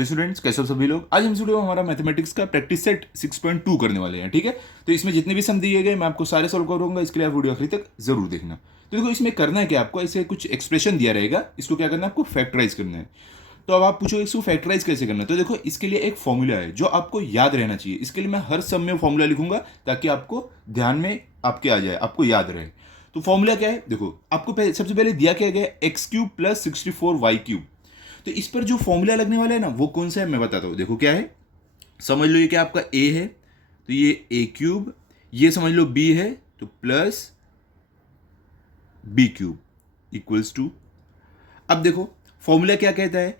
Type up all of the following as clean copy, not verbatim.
Hello students, कैसे हो सभी लोग। आज हम वीडियो में हमारा मैथमेटिक्स का प्रैक्टिस सेट 6.2 करने वाले हैं। ठीक है, तो इसमें जितने भी सम दिए गए मैं आपको सारे सॉल्व करूंगा। इसके लिए आप वीडियो आखिरी तक जरूर देखना। तो देखो, इसमें करना है कि आपको ऐसे कुछ एक्सप्रेशन दिया रहेगा, इसको क्या करना है, आपको फैक्टराइज करना है। तो अब आप पूछो इसको फैक्टराइज कैसे करना है। तो देखो, इसके लिए एक फॉर्मूला है जो आपको याद रहना चाहिए। इसके लिए मैं हर सम में फॉर्मूला लिखूंगा ताकि आपको ध्यान में आपके आ जाए, आपको याद रहे। तो फॉर्मूला क्या है, देखो आपको सबसे पहले दिया क्या गया, x cube plus 64 y cube. तो इस पर जो फॉर्मूला लगने वाला है ना, वो कौन सा है मैं बताता हूँ। देखो क्या है, समझ लो ये क्या आपका ए है, तो ये ए क्यूब, ये समझ लो बी है, तो plus B cube equals to. अब देखो फॉर्मूला क्या कहता है,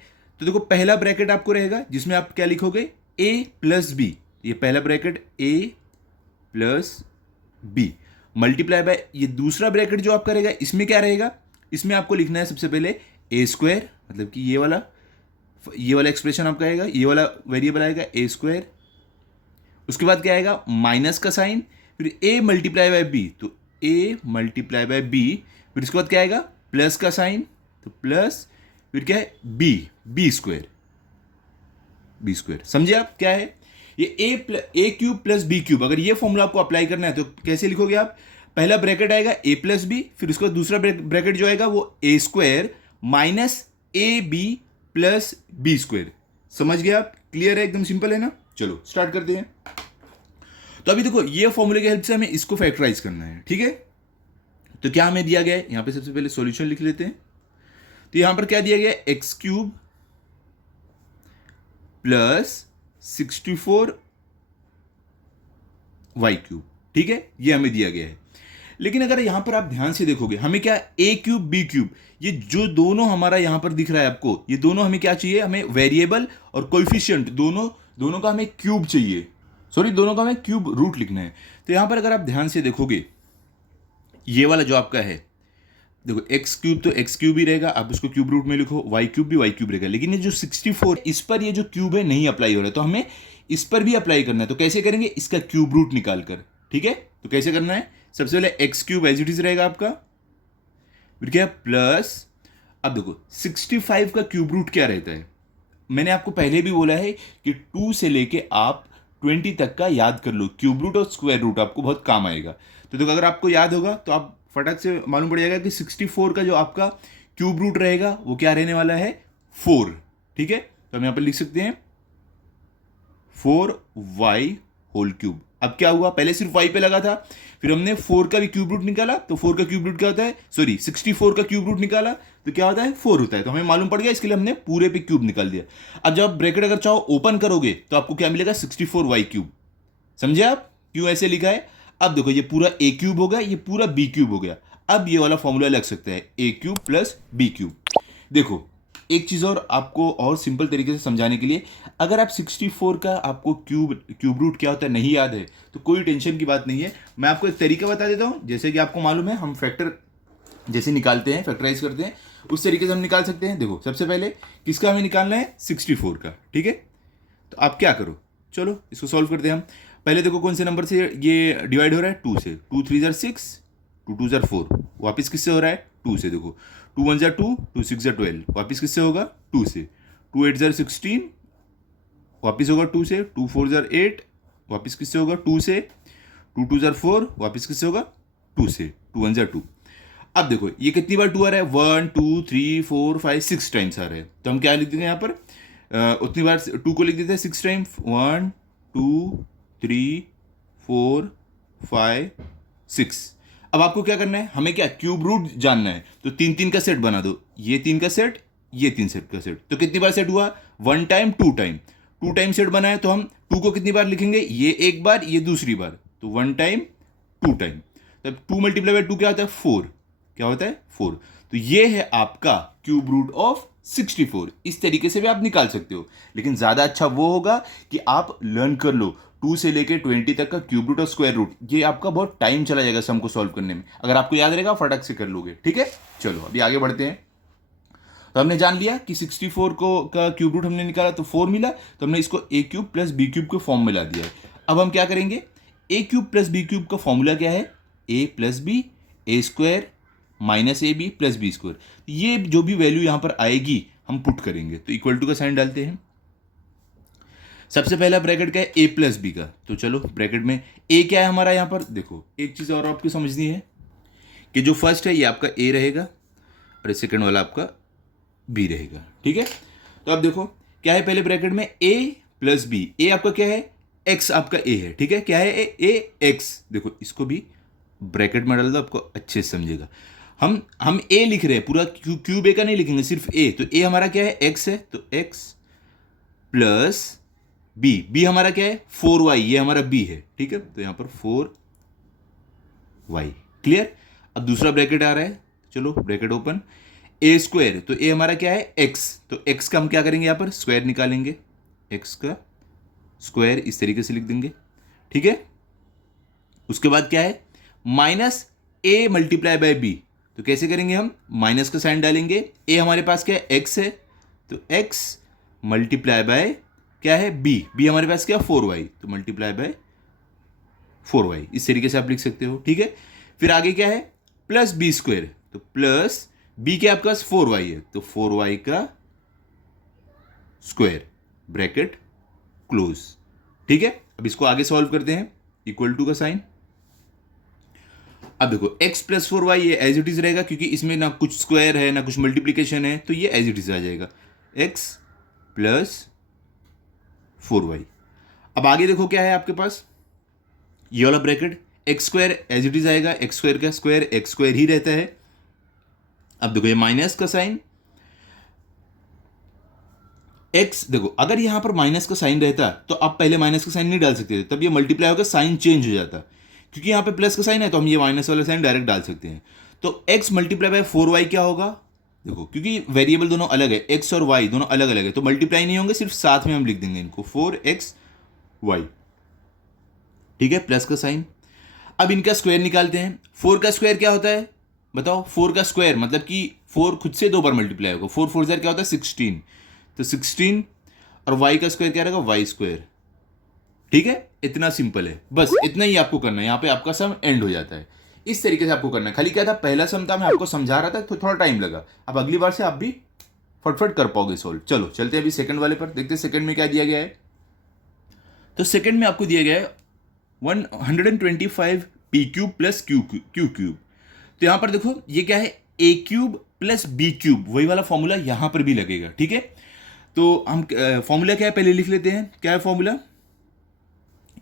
तो देखो पहला ब्रैकेट आपको रहेगा जिसमें आप क्या लिखोगे, ए प्लस बी। ये पहला bracket A plus B multiply by ये दूसरा ब्रैकेट जो आपका रहेगा, इसमें क्या रहेगा, इसमें आपको लिखना है सबसे पहले ए स्क्वायर, मतलब कि ये वाला एक्सप्रेशन आपका आएगा, ये वाला वेरिएबल आएगा ए स्क्वायर। उसके बाद क्या आएगा, माइनस का साइन, फिर ए मल्टीप्लाई बाय बी, तो ए मल्टीप्लाई बाय बी, फिर उसके बाद क्या आएगा, प्लस का साइन, तो प्लस, फिर क्या है, बी स्क्वायर, बी स्क्वायर। समझे आप क्या है ये ए क्यूब प्लस बी क्यूब। अगर ये फॉर्मूला आपको अप्लाई करना है तो कैसे लिखोगे आप, पहला ब्रैकेट आएगा ए प्लस बी, फिर उसके बाद दूसरा ब्रैकेट जो आएगा वो A square minus A B plus B square. समझ गए आप, क्लियर है, एकदम सिंपल है ना। चलो स्टार्ट करते हैं। तो अभी देखो ये फॉर्मूले की हेल्प से हमें इसको फैक्टराइज करना है। ठीक है, तो क्या हमें दिया गया है, यहां पे सबसे पहले सॉल्यूशन लिख लेते हैं। तो यहां पर क्या दिया गया है, x cube plus 64 y cube. ठीक है, ये हमें दिया गया है। लेकिन अगर यहां पर आप ध्यान से देखोगे, हमें क्या, ए क्यूब बी क्यूब, ये जो दोनों हमारा यहां पर दिख रहा है आपको, ये दोनों हमें क्या चाहिए, हमें वेरिएबल और कोएफिशिएंट दोनों का हमें क्यूब चाहिए, सॉरी दोनों का हमें क्यूब रूट लिखना है। तो यहां पर अगर आप ध्यान से देखोगे, ये वाला जो आपका है, देखो एक्स क्यूब तो एक्स क्यूब ही रहेगा, आप उसको क्यूब रूट में लिखो, वाई क्यूब भी वाई क्यूब रहेगा। लेकिन ये जो 64, इस पर ये जो क्यूब है नहीं अप्लाई हो रहा है, तो हमें इस पर भी अप्लाई करना है। तो कैसे करेंगे, इसका क्यूब रूट निकाल कर। ठीक है, तो कैसे करना है, सबसे पहले X cube as it is रहेगा आपका, फिर क्या प्लस, अब देखो 65 का क्यूब रूट क्या रहता है, मैंने आपको पहले भी बोला है कि 2 से लेके आप 20 तक का याद कर लो, क्यूब रूट और स्क्वायर रूट आपको बहुत काम आएगा। तो देखो अगर आपको याद होगा तो आप फटक से मालूम पड़ जाएगा कि 64 का जो आपका क्यूब रूट रहेगा वो क्या रहने वाला है, 4। ठीक है, तो हम यहां पर लिख सकते हैं 4y होल क्यूब। अब क्या हुआ, पहले सिर्फ y पे लगा था, फिर हमने 4 का भी क्यूब रूट निकाला, तो 4 का क्यूब रूट क्या होता है, सॉरी 64 का क्यूब रूट निकाला तो क्या होता है, 4 होता है। तो हमें मालूम पड़ गया, इसके लिए हमने पूरे पे क्यूब निकाल दिया। अब जब ब्रैकेट अगर चाहो ओपन करोगे तो आपको क्या मिलेगा, 64y क्यूब। समझे आप क्यों ऐसे लिखा है। अब देखो ये पूरा ए क्यूब हो गया, ये पूरा बी क्यूब हो गया। अब ये वाला फॉर्मूला लग सकता है, ए क्यूब प्लस बी क्यूब। देखो एक चीज और आपको और सिंपल तरीके से समझाने के लिए, अगर आप 64 का आपको क्यूब रूट क्या होता है नहीं याद है तो कोई टेंशन की बात नहीं है। मैं आपको एक तरीका बता देता हूं, जैसे कि आपको मालूम है हम फैक्टर जैसे निकालते हैं, फैक्टराइज करते हैं, उस तरीके से हम निकाल सकते हैं। देखो सबसे पहले किसका हमें निकालना है, 64 का। ठीक है, तो आप क्या करो, चलो इसको सॉल्व करते हैं हम। पहले देखो कौन से नंबर से ये डिवाइड हो रहा है, 2 से, 2 3 जार 6, 2 2 जार 4, वापिस किससे हो रहा है, 2 से। देखो 2 1 जार 2, 2 6 जार 12, वापिस किससे होगा, 2 से। 2 8 जार 16, वापिस होगा 2 से। 2 4 जार 8, वापिस किससे होगा, 2 से। 2 2 जार 4, वापिस किससे होगा, 2 से। 2 1 जार 2। अब देखो ये कितनी बार 2 आ रहा है, 1 2 3 4 5 6 टाइम्स आ रहा है। तो हम क्या लिख देते हैं यहाँ पर, उतनी बार 2 को लिख देते हैं 6 टाइम, 1 2 3 4 5 6। अब आपको क्या करना है, हमें क्या क्यूब रूट जानना है, तो 3 3 का सेट बना दो, ये 3 का सेट, ये 3 सेट का सेट। तो कितनी बार सेट हुआ, 1 टाइम 2 टाइम, 2 टाइम सेट बना है, तो हम 2 को कितनी बार लिखेंगे, ये एक बार, ये दूसरी बार, तो 1 टाइम 2 टाइम। तब 2 मल्टीप्लाई बाय 2 क्या होता है, 4। क्या होता है, 4। तो ये है आपका क्यूब रूट ऑफ 64। इस तरीके से भी आप निकाल सकते हो, लेकिन ज्यादा अच्छा वो होगा कि आप लर्न कर लो 2 से लेके 20 तक का क्यूब रूट और स्क्वायर रूट। ये आपका बहुत टाइम चला जाएगा सम को सॉल्व करने में, अगर आपको याद रहेगा फटक से कर लोगे। ठीक है, चलो अभी आगे बढ़ते हैं। तो हमने जान लिया कि 64 को का क्यूब रूट हमने निकाला तो 4 मिला, तो हमने इसको A cube plus B cube के फॉर्म में ला दिया है। अब हम क्या करेंगे, A cube plus B cube का फॉर्मूला क्या है, A plus B, A square minus A B plus B square. ये जो भी वैल्यू यहां पर आएगी हम पुट करेंगे, तो इक्वल टू का साइन डालते हैं। सबसे पहला ब्रैकेट क्या है, ए प्लस बी का। तो चलो ब्रैकेट में ए क्या है हमारा, यहाँ पर देखो एक चीज़ और आपको समझनी है कि जो फर्स्ट है ये आपका ए रहेगा और सेकंड वाला आपका बी रहेगा, ठीक है। तो अब देखो क्या है पहले ब्रैकेट में, ए प्लस बी। ए आपका क्या है, एक्स आपका ए है, ठीक है। क्या है ए एक्स। देखो इसको भी ब्रैकेट में डाल दो, आपको अच्छे से समझेगा। हम ए लिख रहे हैं, पूरा क्यूब ए का नहीं लिखेंगे, सिर्फ ए। तो ए हमारा क्या है, एक्स है, तो एक्स प्लस बी। बी हमारा क्या है, 4y, ये हमारा बी है, ठीक है। तो यहां पर 4y, क्लियर। अब दूसरा ब्रैकेट आ रहा है, चलो ब्रैकेट ओपन। ए स्क्वायर, तो ए हमारा क्या है, एक्स। तो एक्स का हम क्या करेंगे, यहां पर स्क्वायर निकालेंगे, एक्स का स्क्वायर इस तरीके से लिख देंगे, ठीक है। उसके बाद क्या है, minus A multiply by B. तो कैसे करेंगे, हम माइनस का साइन डालेंगे। ए हमारे पास क्या है, एक्स है, तो एक्स मल्टीप्लाई बाय क्या है, बी। बी हमारे पास क्या है, 4y, तो मल्टीप्लाई बाय 4y, इस तरीके से आप लिख सकते हो, ठीक है। फिर आगे क्या है, प्लस बी स्क्वायर। तो प्लस बी के आपके पास 4y है, तो 4y का स्क्वायर, ब्रैकेट क्लोज, ठीक है। अब इसको आगे सॉल्व करते हैं, इक्वल टू का साइन। अब देखो x प्लस 4y ये एज इट इज रहेगा, क्योंकि इसमें ना कुछ स्क्वायर है ना कुछ मल्टीप्लीकेशन है, तो ये एज इट इज आ जाएगा, x प्लस 4y। अब आगे देखो क्या है आपके पास, ये वाला bracket, X square as it is आएगा, एक्स स्क्वायर का स्क्वायर एक्स स्क्वायर ही रहता है। अब देखो ये माइनस का साइन, एक्स, देखो अगर यहां पर माइनस का साइन रहता तो आप पहले माइनस का साइन नहीं डाल सकते थे, तब ये मल्टीप्लाई होकर साइन चेंज हो जाता। क्योंकि यहाँ पे प्लस का साइन है तो हम ये माइनस वाला साइन डायरेक्ट डाल सकते हैं। तो x मल्टीप्लाई बाय 4y क्या होगा, देखो क्योंकि वेरिएबल दोनों अलग है, x और y दोनों अलग अलग है, तो मल्टीप्लाई नहीं होंगे, सिर्फ साथ में हम लिख देंगे इनको, 4xy, ठीक है, प्लस का साइन। अब इनका स्क्वायर निकालते हैं। 4 का स्क्वायर क्या होता है बताओ, 4 का स्क्वायर मतलब कि 4 खुद से 2 बार मल्टीप्लाई होगा, 4 4 क्या होता है 16, तो 16, और y का स्क्वायर क्या रहेगा, वाई स्क्वायर, ठीक है। इतना सिंपल है, बस इतना ही आपको करना है, यहां पे आपका सम एंड हो जाता है। इस तरीके से आपको करना है। खाली क्या था, पहला सम था, मैं आपको समझा रहा था तो थोड़ा टाइम लगा, अब अगली बार से आप भी फटफट कर पाओगे सोल्व। चलो चलते हैं अभी सेकंड वाले पर, देखते हैं सेकंड में क्या दिया गया है। तो सेकंड में आपको दिया गया है 125 P cube plus Q cube. तो यहां पर देखो ये क्या है, ए क्यूब प्लस बी क्यूब, वही वाला फॉर्मूला यहां पर भी लगेगा, ठीक है। तो हम फॉर्मूला क्या है पहले लिख लेते हैं, क्या है फॉर्मूला,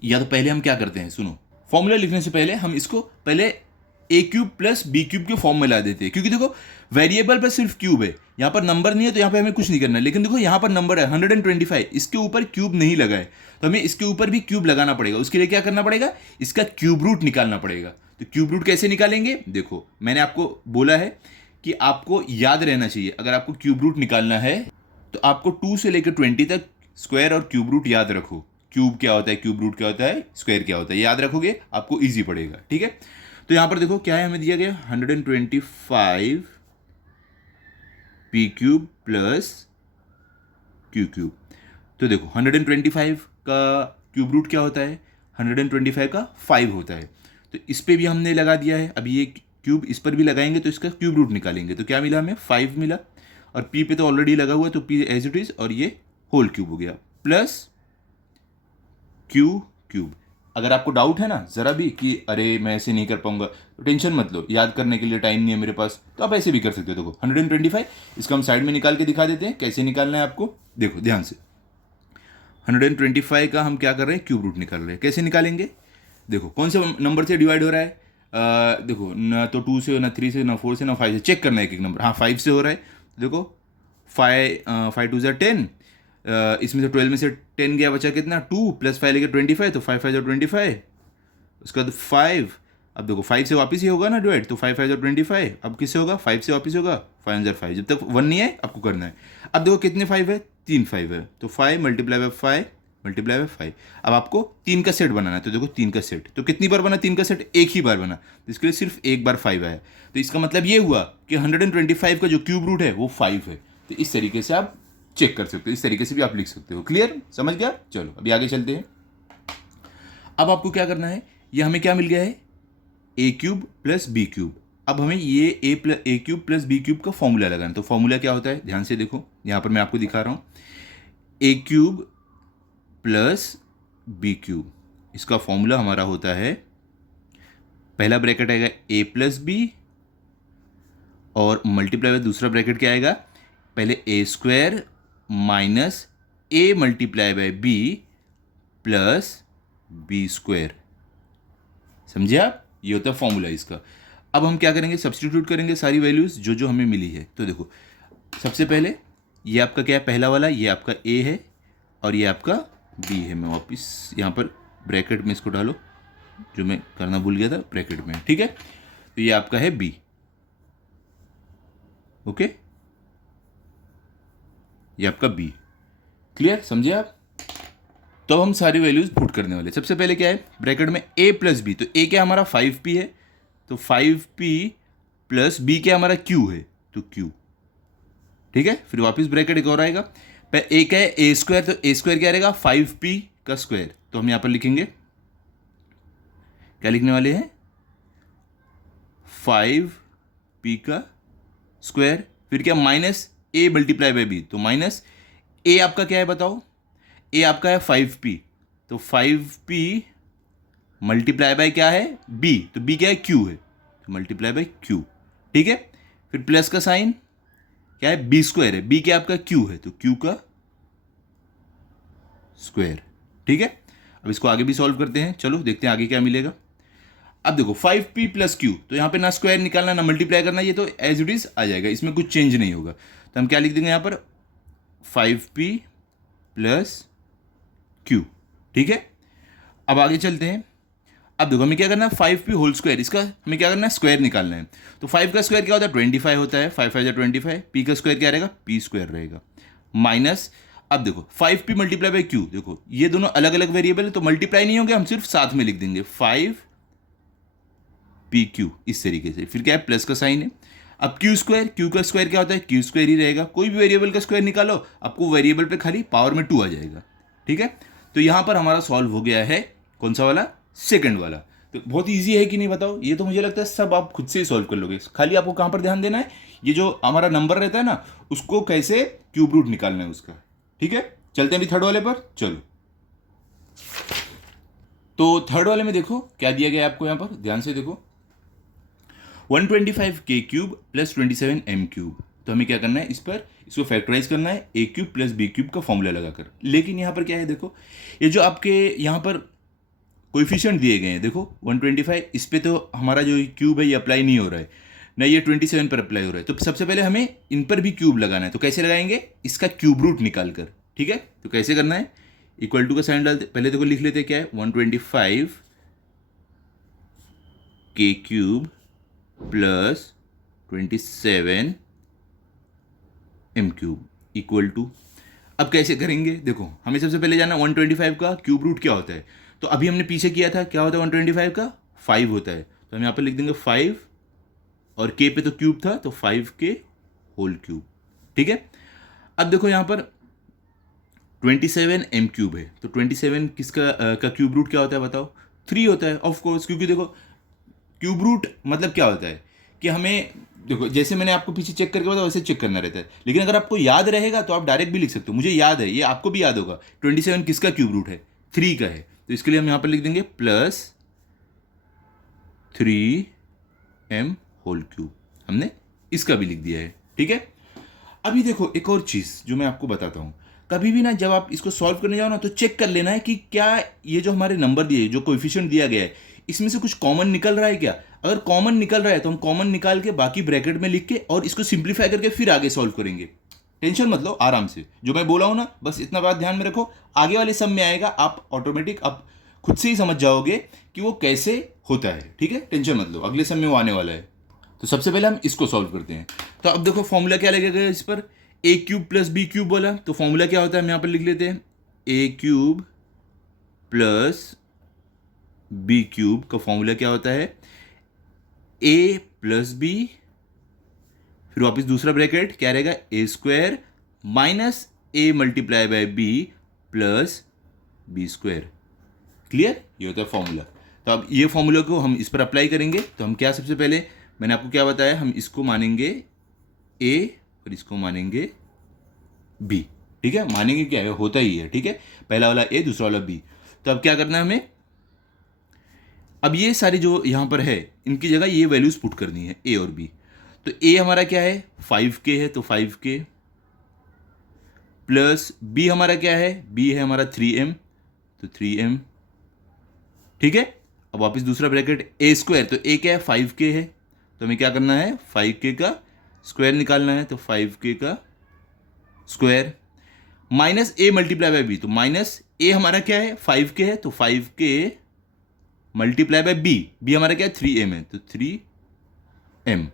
या तो पहले हम क्या करते हैं, सुनो, फॉर्मूला लिखने से पहले हम इसको पहले ए क्यूब प्लस बी क्यूब के फॉर्म में ला देते हैं। क्योंकि देखो वेरिएबल पर सिर्फ क्यूब है, यहाँ पर नंबर नहीं है, तो यहाँ पे हमें कुछ नहीं करना है। लेकिन देखो यहाँ पर नंबर है 125, इसके ऊपर क्यूब नहीं लगा है, तो हमें इसके ऊपर भी क्यूब लगाना पड़ेगा। उसके लिए क्या करना पड़ेगा, इसका क्यूब रूट निकालना पड़ेगा। तो क्यूब रूट कैसे निकालेंगे, देखो मैंने आपको बोला है कि आपको याद रहना चाहिए, अगर आपको क्यूब रूट निकालना है तो आपको 2 से लेकर 20 तक स्क्वायर और क्यूब रूट याद रखो। क्यूब क्या होता है, क्यूब रूट क्या होता है, स्क्वायर क्या होता है, याद रखोगे आपको इजी पड़ेगा, ठीक है। तो यहां पर देखो क्या है हमें दिया गया, 125 P cube plus Q cube. तो देखो 125 का क्यूब रूट क्या होता है, 125 का 5 होता है, तो इस पे भी हमने लगा दिया है। अभी ये क्यूब इस पर भी लगाएंगे तो इसका क्यूब रूट निकालेंगे, तो क्या मिला हमें, 5 मिला, और पी पे तो ऑलरेडी लगा हुआ है तो पी एज इट इज, और ये होल क्यूब हो गया, प्लस क्यू क्यूब। अगर आपको डाउट है ना जरा भी कि अरे मैं ऐसे नहीं कर पाऊंगा, तो टेंशन मत लो, याद करने के लिए टाइम नहीं है मेरे पास, तो आप ऐसे भी कर सकते हो। देखो 125, इसको हम साइड में निकाल के दिखा देते हैं कैसे निकालना है आपको, देखो ध्यान से। 125 का हम क्या कर रहे हैं, क्यूब रूट निकाल रहे हैं। कैसे निकालेंगे, देखो कौन से नंबर से डिवाइड हो रहा है, देखो ना तो 2 से, ना 3 से, ना 4 से, ना 5 से, चेक करना है एक एक नंबर। हाँ 5 से हो रहा है, देखो 5 2 10, इसमें से 12 में से 10 गया, बचा कितना 2, प्लस 5 लेके 25, तो 5 5 25, उसके बाद 5, अब देखो 5 से वापस ही होगा ना डिवाइड, तो 5 5 25, अब किससे होगा, 5 से वापस होगा, 5 5, जब तक 1 नहीं है आपको करना है। अब देखो कितने 5 है, 3 5 है, तो 5 मल्टीप्लाई बाय 5 मल्टीप्लाई बाय 5। अब आपको 3 का सेट बनाना है, तो देखो 3 का सेट, तो कितनी बार बना 3 का सेट, एक ही बार बना, तो इसके लिए सिर्फ एक बार 5 आया। तो इसका मतलब ये हुआ कि 125 का जो क्यूब रूट है वो 5 है। तो इस तरीके से आप चेक कर सकते हो, इस तरीके से भी आप लिख सकते हो। क्लियर, समझ गया। चलो अभी आगे चलते हैं। अब आपको क्या करना है, ये हमें क्या मिल गया है, ए क्यूब प्लस बी क्यूब। अब हमें ये ए क्यूब प्लस बी क्यूब का फॉर्मूला लगाना है। तो फॉर्मूला क्या होता है, ध्यान से देखो, यहां पर मैं आपको दिखा रहा हूं, A cube plus B cube. इसका फॉर्मूला हमारा होता है, पहला ब्रैकेट आएगा ए प्लस बी और मल्टीप्लाई बाय दूसरा ब्रैकेट क्या आएगा, पहले A square minus A multiply by B plus B square. समझे आप? ये होता है फॉर्मूला इसका। अब हम क्या करेंगे, सब्स्टिट्यूट करेंगे सारी वैल्यूज जो जो हमें मिली है। तो देखो सबसे पहले ये आपका क्या है, पहला वाला ये आपका ए है और ये आपका बी है। मैं वापस यहाँ पर ब्रैकेट में इसको डालो, जो मैं करना भूल गया था, ब्रैकेट में, ठीक है। तो ये आपका है बी, ओके, ये आपका बी। क्लियर, समझे आप? तो अब हम सारी वैल्यूज पुट करने वाले। सबसे पहले क्या है, ब्रैकेट में a प्लस बी, तो a क्या हमारा 5p है, तो 5p प्लस b क्या हमारा q है, तो q, ठीक है। फिर वापस ब्रैकेट एक और आएगा, a क्या है a स्क्वायर, तो a स्क्वायर क्या रहेगा 5p का स्क्वायर, तो हम यहां पर लिखेंगे, क्या लिखने वाले हैं, 5p का स्क्वायर। फिर क्या, minus a multiply by b, तो माइनस a आपका क्या है बताओ, a आपका है 5p, तो 5p मल्टीप्लाई बाय क्या है b, तो b क्या है q है, तो मल्टीप्लाई बाय q, ठीक है। फिर प्लस का साइन क्या है, b स्क्वायर है, b क्या आपका q है, तो q का स्क्वायर, ठीक है। अब इसको आगे भी सॉल्व करते हैं, चलो देखते हैं आगे क्या मिलेगा। अब देखो 5p प्लस q, तो यहां पे ना स्क्वायर निकालना ना मल्टीप्लाई करना, ये तो एज इट इज आ जाएगा, इसमें कुछ चेंज नहीं होगा। तो हम क्या लिख देंगे यहां पर, 5p प्लस q, ठीक है। अब आगे चलते हैं। अब देखो हमें क्या करना है, 5p होल स्क्वायर, इसका हमें क्या करना है, स्क्वायर निकालना है। तो 5 का स्क्वायर क्या होता है, 25 होता है, 5 5 25, p का स्क्वायर क्या रहेगा, p स्क्वायर रहेगा, माइनस, अब देखो 5p मल्टीप्लाई बाय q, देखो ये दोनों अलग अलग वेरिएबल है तो मल्टीप्लाई नहीं होंगे, हम सिर्फ साथ में लिख देंगे 5pq, इस तरीके से। फिर क्या है, प्लस का साइन है। अब q स्क्वायर, q का स्क्वायर क्या होता है, q स्क्वायर ही रहेगा, कोई भी वेरिएबल का स्क्वायर निकालो, आपको वेरिएबल पे खाली पावर में 2 आ जाएगा, ठीक है। तो यहां पर हमारा सॉल्व हो गया है, कौन सा वाला, सेकंड वाला। तो बहुत इजी है कि नहीं बताओ, ये तो मुझे लगता है सब आप खुद से ही सॉल्व कर लोगे। खाली आपको कहां पर ध्यान देना है, ये जो हमारा नंबर रहता है ना, उसको कैसे क्यूब रूट निकालना है उसका, ठीक है। चलते हैं अभी थर्ड वाले पर, चलो। तो थर्ड वाले में देखो क्या दिया गया है आपको, यहां पर ध्यान से देखो, 125k cube plus 27m cube. तो हमें क्या करना है, इस पर इसको फैक्टराइज करना है a cube plus b cube का फॉर्मूला लगाकर। लेकिन यहाँ पर क्या है, देखो ये जो आपके यहाँ पर कोएफिशिएंट दिए गए हैं, देखो 125, इस पे तो हमारा जो क्यूब है ये अप्लाई नहीं हो रहा है ना, ये 27 पर अप्लाई हो रहा है। तो सबसे पहले हमें इन पर भी क्यूब लगाना है। तो कैसे लगाएंगे, इसका क्यूब रूट निकाल कर, ठीक है। तो कैसे करना है, इक्वल टू का साइन डालते, पहले देखो लिख लेते क्या है, 125k cube plus 27m cube equal to, अब कैसे करेंगे, देखो हमें सबसे पहले जाना 125 का क्यूब रूट क्या होता है। तो अभी हमने पीछे किया था, क्या होता है 125 का 5 होता है, तो हम यहाँ पर लिख देंगे 5 और k पे तो क्यूब था तो 5k होल क्यूब, ठीक है। अब देखो यहाँ पर 27m क्यूब है, तो 27 किसका का क्यूब रूट क्या होता है बताओ, 3 होता है ऑफ कोर्स, क्योंकि देखो क्यूब रूट मतलब क्या होता है कि हमें, देखो जैसे मैंने आपको पीछे चेक करके बताया वैसे चेक करना रहता है। लेकिन अगर आपको याद रहेगा तो आप डायरेक्ट भी लिख सकते हो, मुझे याद है, ये आपको भी याद होगा, 27 किसका क्यूब रूट है, 3 का है। तो इसके लिए हम यहाँ पर लिख देंगे प्लस 3m होल क्यूब, हमने इसका भी लिख दिया है, ठीक है। अभी देखो एक और चीज़ जो मैं आपको बताता हूँ, कभी भी ना जब आप इसको सॉल्व करने जाओ ना, तो चेक कर लेना है कि क्या ये जो हमारे नंबर दिए, जो कोएफिशिएंट दिया गया है, इसमें से कुछ कॉमन निकल रहा है क्या। अगर कॉमन निकल रहा है तो हम कॉमन निकाल के बाकी ब्रैकेट में लिख के और इसको सिंप्लीफाई करके फिर आगे सॉल्व करेंगे। टेंशन मत लो, आराम से, जो मैं बोला हूं ना बस इतना बात ध्यान में रखो, आगे वाले सब में आएगा, आप ऑटोमेटिक आप खुद से ही समझ जाओगे कि वो कैसे होता है, ठीक है। टेंशन मत लो, अगले सब में वो आने वाला है। तो सबसे पहले हम इसको सॉल्व करते हैं। तो अब देखो फॉर्मूला क्या लगेगा इस पर, a cube plus b cube बोला, तो फॉर्मूला क्या होता है हम यहाँ पर लिख लेते हैं, a cube plus b cube का फॉर्मूला क्या होता है, a प्लस b, फिर वापस दूसरा ब्रैकेट क्या रहेगा, a square minus a multiply by b plus b square. Clear, ये होता है फॉर्मूला। तो अब ये फॉर्मूला को हम इस पर अप्लाई करेंगे। तो हम क्या, सबसे पहले मैंने आपको क्या बताया, हम इसको मानेंगे a और इसको मानेंगे b, ठीक है, मानेंगे क्या है, होता ही है। ठीक है, पहला वाला ए, दूसरा वाला बी। तो अब क्या करना है हमें, अब ये सारे जो यहाँ पर है इनकी जगह ये वैल्यूज पुट करनी है, ए और बी। तो ए हमारा क्या है, 5K है, तो 5K प्लस बी हमारा क्या है, बी है हमारा 3M, तो 3M। ठीक है, अब वापस दूसरा ब्रैकेट ए स्क्वायर, तो ए क्या है, 5K है, तो हमें क्या करना है, 5K का स्क्वायर निकालना है, तो 5K का square minus A multiply by B, तो माइनस ए हमारा क्या है, 5K है, तो 5K multiply by B, B हमारा क्या है, 3M है, तो 3M।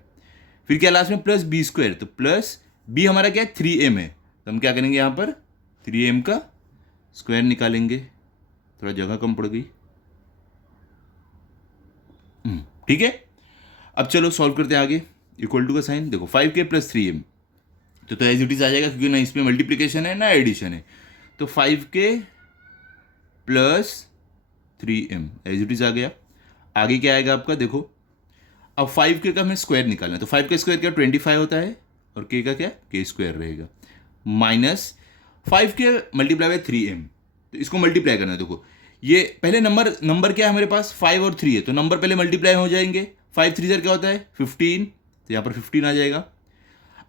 फिर क्या लास्ट में प्लस बी स्क्वायर, तो प्लस बी हमारा क्या है, 3M है, तो हम क्या करेंगे यहाँ पर 3M का स्क्वायर निकालेंगे। थोड़ा जगह कम पड़ गई। ठीक है, अब चलो सॉल्व करते हैं आगे। इक्वल टू का साइन देखो, 5K प्लस 3M, तो एज इट इज आ जाएगा, क्योंकि ना इसमें मल्टीप्लीकेशन है ना एडिशन है। तो 5K plus 3M as it is आ गया। आगे क्या आएगा आपका, देखो अब 5K का हमें स्क्वायर निकालना है, तो 5 का स्क्वायर क्या 25 होता है, और K का क्या K स्क्वायर रहेगा, minus 5K multiply by 3M, तो इसको मल्टीप्लाई करना है। देखो ये पहले नंबर क्या है हमारे पास, 5 और 3 है, तो नंबर पहले मल्टीप्लाई हो जाएंगे। 5 3 क्या होता है 15, तो यहाँ पर 15 आ जाएगा।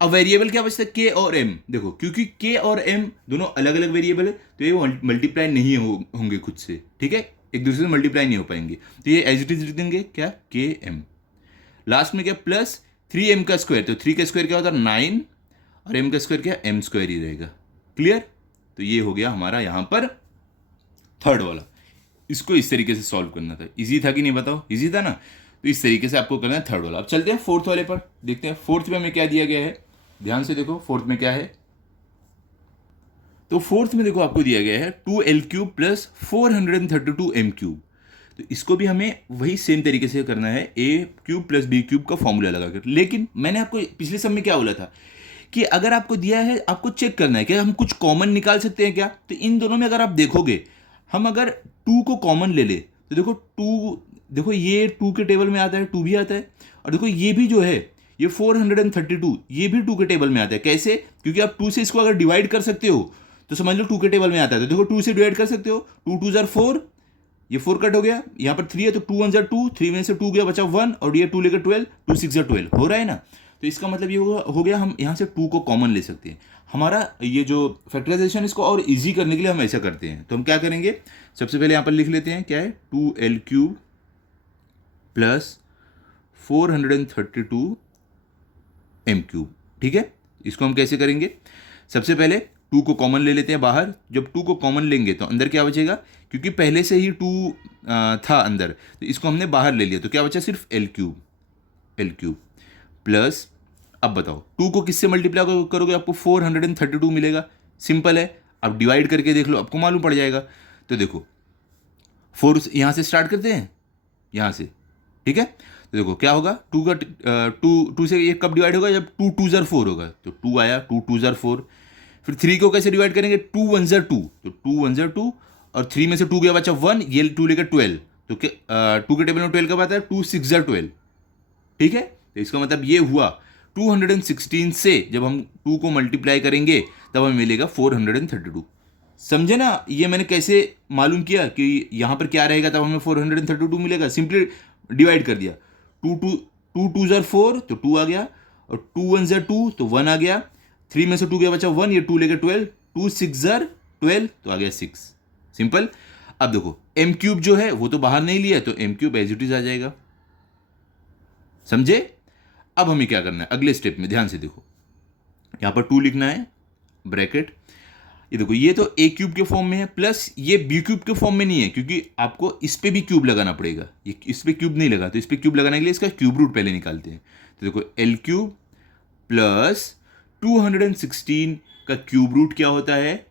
अब वेरिएबल क्या बचता है, के और एम। देखो क्योंकि के और एम दोनों अलग अलग वेरिएबल है, तो ये मल्टीप्लाई नहीं होंगे खुद से। ठीक है, एक दूसरे से मल्टीप्लाई नहीं हो पाएंगे, तो ये एज इट इज लिख देंगे क्या, के एम। लास्ट में क्या प्लस 3M का स्क्वायर, तो 3 का स्क्वायर क्या होता है 9, और M का स्क्वायर क्या M स्क्वायर ही रहेगा। क्लियर, तो ये हो गया हमारा यहाँ पर थर्ड वाला। इसको इस तरीके से सॉल्व करना था। इजी था कि नहीं बताओ, इजी था ना। तो इस तरीके से आपको करना है थर्ड वाला। अब चलते हैं फोर्थ वाले पर, देखते हैं फोर्थ में हमें क्या दिया गया है। ध्यान से देखो फोर्थ में क्या है। तो फोर्थ में देखो आपको दिया गया है 2L³ प्लस 432M³। तो इसको भी हमें वही सेम तरीके से करना है, A³ प्लस B³ का फॉर्मूला लगाकर। लेकिन मैंने आपको पिछले सब में क्या बोला था कि अगर आपको दिया है, आपको चेक करना है कि हम कुछ कॉमन निकाल सकते हैं क्या। तो इन दोनों में अगर आप देखोगे, हम अगर 2 को कॉमन ले ले, तो देखो 2, देखो ये 2 के टेबल में आता है, 2 भी आता है, और देखो ये भी जो है ये 432, ये भी 2 के टेबल में आता है। कैसे, क्योंकि आप 2 से इसको अगर डिवाइड कर सकते हो तो समझ लो 2 के टेबल में आता है। तो देखो 2 से डिवाइड कर सकते हो, 2 2 जार 4, ये 4 कट हो गया, यहाँ पर 3 है, तो 2 1 जार 2, 3 में से 2 गया बचा 1, और ये 2 लेकर 12, 2 6 जार 12 हो रहा है ना। तो इसका मतलब ये हो गया, हम यहाँ से 2 को कॉमन ले सकते हैं। हमारा ये जो फैक्टराइजेशन इसको और इजी करने के लिए हम ऐसा करते हैं। तो हम क्या करेंगे, सबसे पहले यहाँ पर लिख लेते हैं क्या है 2L³ प्लस 432M³। ठीक है, इसको हम कैसे करेंगे, सबसे पहले 2 को कॉमन ले लेते हैं बाहर। जब 2 को कॉमन लेंगे तो अंदर क्या बचेगा, क्योंकि पहले से ही 2 था अंदर, तो इसको हमने बाहर ले लिया, तो क्या बचा सिर्फ L³ प्लस, अब बताओ 2 को किससे मल्टीप्लाई करोगे, आपको 432 मिलेगा। सिंपल है, अब डिवाइड करके देख लो, आपको मालूम पड़ जाएगा। तो देखो 4 यहाँ से स्टार्ट करते हैं, यहाँ से। ठीक है, तो देखो क्या होगा, 2 का 2 से ये कब डिवाइड होगा, जब 2 2 जार 4 होगा, तो 2 आया, 2 2 जार 4। फिर 3 को कैसे डिवाइड करेंगे, 2 1 जार 2, तो 2 1 जार 2, और 3 में से 2 गया बचा 1, ये 2 लेकर 12, तो 2 के टेबल में 12 कब आता है, 2 6 जार 12। ठीक है, तो इसका मतलब ये हुआ 216 से जब हम 2 को मल्टीप्लाई करेंगे तब हमें मिलेगा 432। समझे ना, ये मैंने कैसे मालूम किया कि यहाँ पर क्या रहेगा, तब हमें 432 मिलेगा। सिंपली डिवाइड कर दिया, 2 2 जार 4, तो 2 आ गया, और 2 1 जार 2, तो 1 आ गया, 3 में से 2 गया बचा 1, ये 2 लेकर 12, 2 6 जार 12, तो आ गया 6। सिंपल। अब देखो M³ जो है वो तो बाहर नहीं लिया, तो M³ एज इट इज आ जाएगा। समझे। अब हमें क्या करना है अगले स्टेप में, ध्यान से देखो, यहां पर 2 लिखना है ब्रैकेट। ये देखो ये तो A³ के फॉर्म में है, प्लस ये B³ के फॉर्म में नहीं है, क्योंकि आपको इस पे भी क्यूब लगाना पड़ेगा। ये इस पे क्यूब नहीं लगा, तो इस पे क्यूब लगाने के लिए इसका क्यूब रूट पहले निकालते हैं। तो देखो L³ प्लस 216 का क्यूब रूट क्या होता है,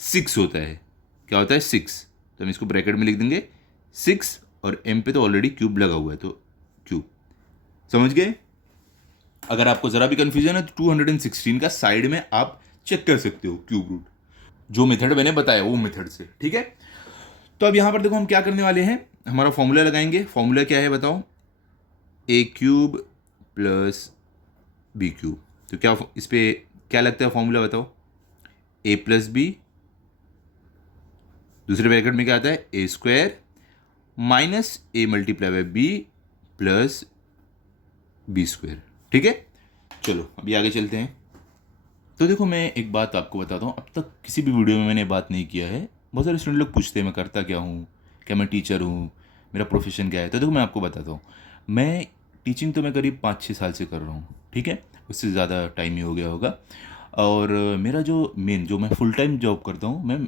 6 होता है। क्या होता है 6, तो हम इसको ब्रैकेट में लिख देंगे 6, और M पे तो ऑलरेडी क्यूब लगा हुआ है, तो क्यूब। समझ गए। अगर आपको जरा भी कंफ्यूजन है तो 216 का साइड में आप चेक कर सकते हो क्यूब रूट, जो मेथड मैंने बताया वो मेथड से। ठीक है, तो अब यहां पर देखो हम क्या करने वाले हैं, हमारा फॉर्मूला लगाएंगे। फॉर्मूला क्या है बताओ, A³ प्लस B³। तो क्या इस पे क्या लगता है फॉर्मूला बताओ, ए प्लस बी, दूसरे ब्रैकेट में क्या आता है A square minus A multiply by B plus B square. ठीक है, चलो अभी आगे चलते हैं। तो देखो मैं एक बात आपको बताता हूँ, अब तक किसी भी वीडियो में मैंने बात नहीं किया है। बहुत सारे स्टूडेंट लोग पूछते हैं मैं करता क्या हूँ, क्या मैं टीचर हूँ, मेरा प्रोफेशन क्या है। तो देखो मैं आपको बताता हूँ, मैं टीचिंग तो मैं करीब 5-6 साल से कर रहा हूँ। ठीक है, उससे ज़्यादा टाइम ही हो गया होगा। और मेरा जो मैं फुल टाइम जॉब करता हूँ, मैं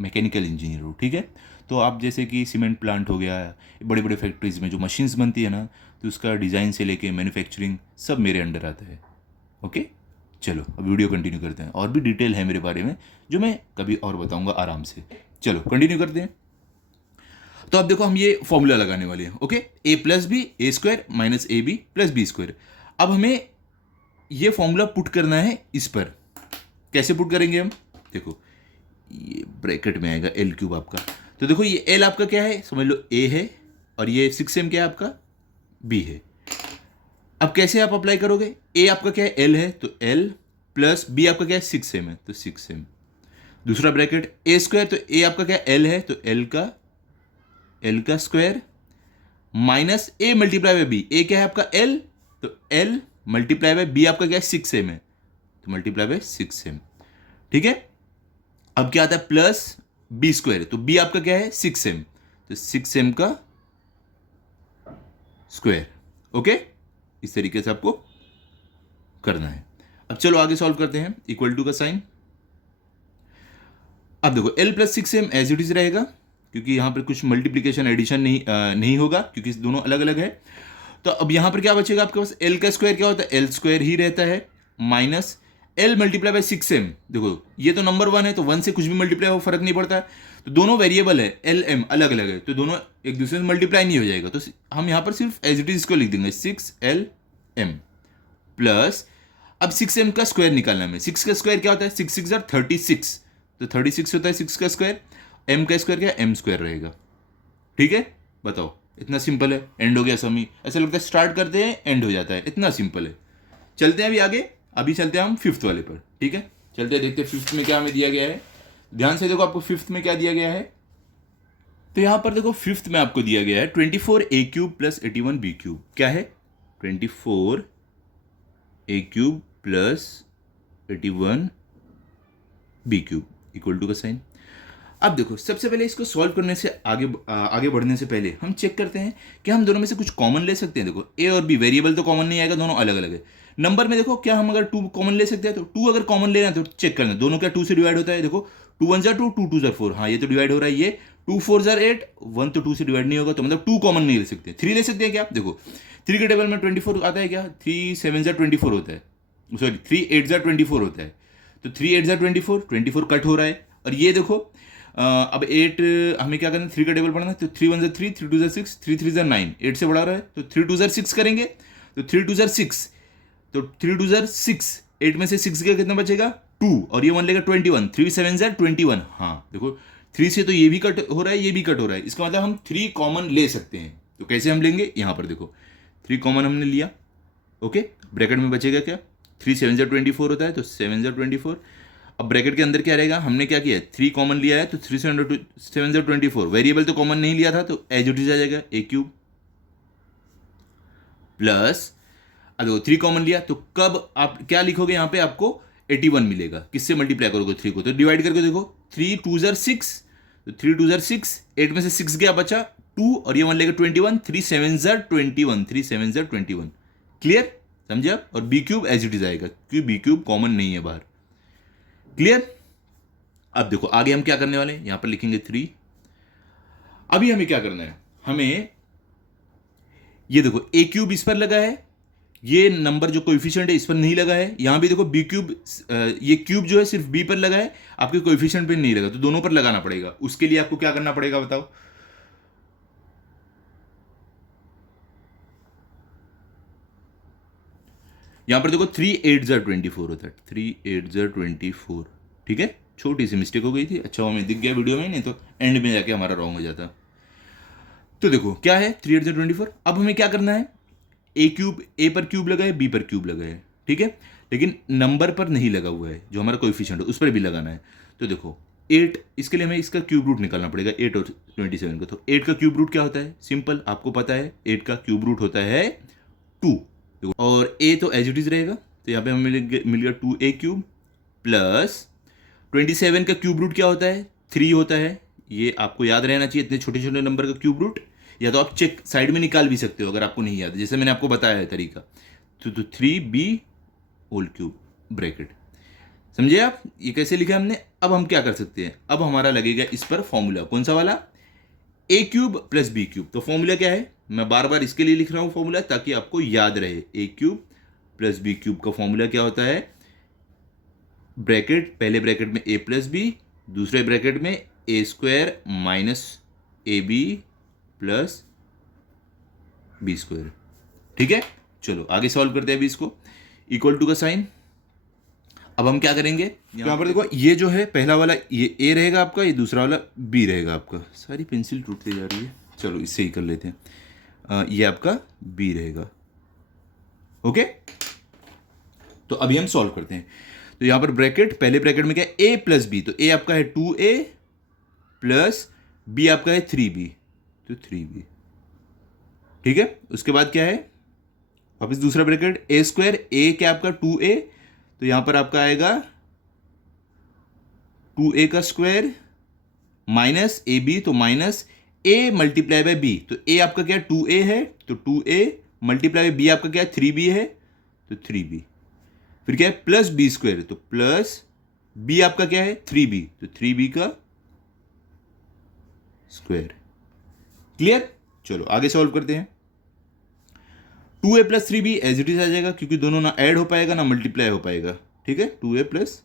मैकेनिकल इंजीनियर हूँ। ठीक है, तो आप जैसे कि सीमेंट प्लांट हो गया, बड़े बड़े फैक्ट्रीज़ में जो मशीन्स बनती है ना, तो उसका डिज़ाइन से लेके मैन्युफैक्चरिंग सब मेरे अंडर आता है। ओके, चलो अब वीडियो कंटिन्यू करते हैं। और भी डिटेल है मेरे बारे में जो मैं कभी और बताऊंगा आराम से। चलो कंटिन्यू करते हैं। तो अब देखो हम ये फॉर्मूला लगाने वाले हैं। Okay, A plus B A square minus A B plus B square. अब हमें ये फॉर्मूला पुट करना है इस पर। कैसे पुट करेंगे हम, देखो ये ब्रैकेट में आएगा एल क्यूब आपका। तो देखो ये एल आपका क्या है, समझ लो ए है, और ये 6m क्या है आपका, बी है। अब कैसे आप अप्लाई करोगे, ए आपका क्या है एल है, तो एल प्लस बी आपका क्या है 6m है, तो 6m। दूसरा ब्रैकेट ए स्क्वायर, तो ए आपका क्या एल है, तो एल का square minus A multiply by B. A क्या है आपका एल, तो एल मल्टीप्लाई बाय बी आपका क्या है 6m है, तो मल्टीप्लाई बाय 6m। ठीक है, अब क्या आता है प्लस बी स्क्वायर, तो बी आपका क्या है 6m, तो 6m का स्क्वायर। ओके, इस तरीके से आपको करना है। अब चलो आगे सॉल्व करते हैं। इक्वल टू का साइन, अब देखो L plus 6m as it is रहेगा, क्योंकि यहां पर कुछ मल्टीप्लीकेशन एडिशन नहीं होगा, क्योंकि दोनों अलग अलग है। तो अब यहां पर क्या बचेगा आपके पास, एल का स्क्वायर क्या होता है, एल स्क्वायर ही रहता है, minus L multiply by 6m। देखो ये तो नंबर 1 है, तो 1 से कुछ भी मल्टीप्लाई हो फर्क नहीं पड़ता है। तो दोनों वेरिएबल है, एल एम अलग अलग है, तो दोनों एक दूसरे से मल्टीप्लाई नहीं हो जाएगा। तो हम यहां पर सिर्फ एज इट इज को लिख देंगे 6LM प्लस, अब 6m का स्क्वायर निकालना है। 6 का स्क्वायर क्या होता है, 6 6 36, तो 36 होता है 6 का स्क्वायर। m का स्क्वायर क्या, m स्क्वायर रहेगा। ठीक है, बताओ इतना सिंपल है, एंड हो गया समी। ऐसा लगता है स्टार्ट करते हैं एंड हो जाता है, इतना सिंपल है। चलते हैं अभी आगे, अभी चलते हैं हम फिफ्थ वाले पर। ठीक है, चलते हैं देखते हैं फिफ्थ में क्या हमें दिया गया है। ध्यान से देखो आपको फिफ्थ में क्या दिया गया है। तो यहां पर देखो फिफ्थ में आपको दिया गया है 24a cube plus 81b cube. क्या है, 24a cube plus 81b cube equal to का साइन। अब देखो सबसे पहले इसको सॉल्व करने से आगे बढ़ने से पहले हम चेक करते हैं कि हम दोनों में से कुछ कॉमन ले सकते हैं। देखो ए और बी वेरिएबल तो कॉमन नहीं आएगा, दोनों अलग अलग है। नंबर में देखो क्या हम अगर 2 कॉमन ले सकते हैं, तो 2 अगर कॉमन लेना है तो चेक करना दोनों क्या 2 से डिवाइड होता है। देखो 2 1 2, 2 2 4, हाँ ये तो डिवाइड हो रहा है। ये 2 4 8, 1 तो 2 से डिवाइड नहीं होगा, तो मतलब 2 कॉमन नहीं ले सकते। 3 ले सकते हैं क्या, देखो 3 के टेबल में 24 आता है क्या, 3 7 24 होता है, सॉरी 3 8 24 होता है। तो 3 8 24 कट हो रहा है। और ये देखो अब 8 हमें क्या करना है, 3 का टेबल पढ़ना है, तो 3 1 3, 3 2 6, 3 3 9, 8 से बढ़ा रहा है, तो 3 2 6 करेंगे, तो 3 2 6, तो 3 2 6, 8 में से 6 का कितना बचेगा 2, और ये 1 लेगा 21, 3 7 21। हाँ देखो 3 से तो ये भी कट हो रहा है, ये भी कट हो रहा है, इसका मतलब हम 3 कॉमन ले सकते हैं। तो कैसे हम लेंगे, यहाँ पर देखो 3 कॉमन हमने लिया। ओके, ब्रैकेट में बचेगा क्या, 3 7 24 होता है, तो 7 24। अब ब्रैकेट के अंदर क्या रहेगा, हमने क्या किया है 3 कॉमन लिया है, तो 3 7 24, वेरिएबल तो कॉमन नहीं लिया था, तो एज इट इज आ जाएगा a क्यूब प्लस, अब देखो 3 कॉमन लिया, तो कब आप क्या लिखोगे यहाँ पे, आपको 81 मिलेगा। किससे मल्टीप्लाई करोगे 3 को, तो डिवाइड करके देखो 3 2 6, तो 3 2 6, 8 में से 6 गया बचा 2, और ये 1 लेगा 21, 3 7 21, 3 7 21। क्लियर, समझे आप। और B cube as it is आएगा, क्योंकि बी क्यूब कॉमन नहीं है बाहर। क्लियर। अब देखो आगे हम क्या करने वाले हैं, यहां पर लिखेंगे 3। अभी हमें क्या करना है, हमें ये देखो ए क्यूब इस पर लगा है, ये नंबर जो कोएफिशिएंट है इस पर नहीं लगा है। यहां भी देखो बी क्यूब, ये क्यूब जो है सिर्फ बी पर लगा है, आपके कोएफिशिएंट पे नहीं लगा, तो दोनों पर लगाना पड़ेगा। उसके लिए आपको क्या करना पड़ेगा बताओ, यहां पर देखो 3 8 24 होता है, 3 8 24। ठीक है, छोटी सी मिस्टेक हो गई थी, अच्छा हमें दिख गया वीडियो में, नहीं तो एंड में जाके हमारा रॉन्ग हो जाता। तो देखो क्या है 3 8 24। अब हमें क्या करना है, ए क्यूब, ए पर क्यूब लगा है, बी पर क्यूब लगा है। ठीक है, लेकिन नंबर पर नहीं लगा हुआ है, जो हमारा कोएफिशिएंट है उस पर भी लगाना है। तो देखो 8, इसके लिए हमें इसका क्यूब रूट निकालना पड़ेगा 8 और 27 का। तो 8 का क्यूब रूट क्या होता है, सिंपल आपको पता है 8 का क्यूब रूट होता है 2, और a तो एज इट इज रहेगा, तो यहाँ पे हमें मिल गया 2a क्यूब प्लस 27 का क्यूब रूट क्या होता है 3 होता है। ये आपको याद रहना चाहिए, इतने छोटे छोटे नंबर का क्यूब रूट, या तो आप चेक साइड में निकाल भी सकते हो अगर आपको नहीं याद, जैसे मैंने आपको बताया है तरीका। तो 3b होल क्यूब ब्रैकेट, समझे आप ये कैसे लिखा हमने। अब हम क्या कर सकते हैं, अब हमारा लगेगा इस पर फॉर्मूला, कौन सा वाला, a cube plus B cube. तो फॉर्मूला क्या है, मैं बार बार इसके लिए लिख रहा हूं फॉर्मूला ताकि आपको याद रहे। a cube plus B cube का फॉर्मूला क्या होता है, ब्रैकेट, पहले ब्रैकेट में a प्लस बी, दूसरे ब्रैकेट में a square minus A B plus B square. ठीक है, चलो आगे सॉल्व करते हैं अभी इसको। इक्वल टू का साइन, अब हम क्या करेंगे, यहाँ पर देखो ये जो है पहला वाला ये a रहेगा आपका, ये दूसरा वाला b रहेगा आपका। सारी पेंसिल टूटती जा रही है, चलो इससे ही कर लेते हैं। ये आपका b रहेगा। ओके, तो अभी हम सॉल्व करते हैं। तो यहाँ पर ब्रैकेट, पहले ब्रैकेट में क्या है a प्लस बी, तो a आपका है 2a प्लस b आपका है 3b, तो 3b। ठीक है, उसके बाद क्या है, वापस दूसरा ब्रैकेट a स्क्वायर, a क्या आपका 2a, तो यहां पर आपका आएगा 2a का स्क्वायर माइनस ए बी, तो minus a multiply by b, तो a आपका क्या है 2a है, तो 2a मल्टीप्लाई बाय b आपका क्या है 3b है, तो 3b। फिर क्या है प्लस b स्क्वायर, तो प्लस b आपका क्या है 3b, तो 3b का स्क्वायर। क्लियर, चलो आगे सॉल्व करते हैं। 2a plus 3b as it is आ जाएगा, क्योंकि दोनों ना ऐड हो पाएगा ना मल्टीप्लाई हो पाएगा। ठीक है, 2a प्लस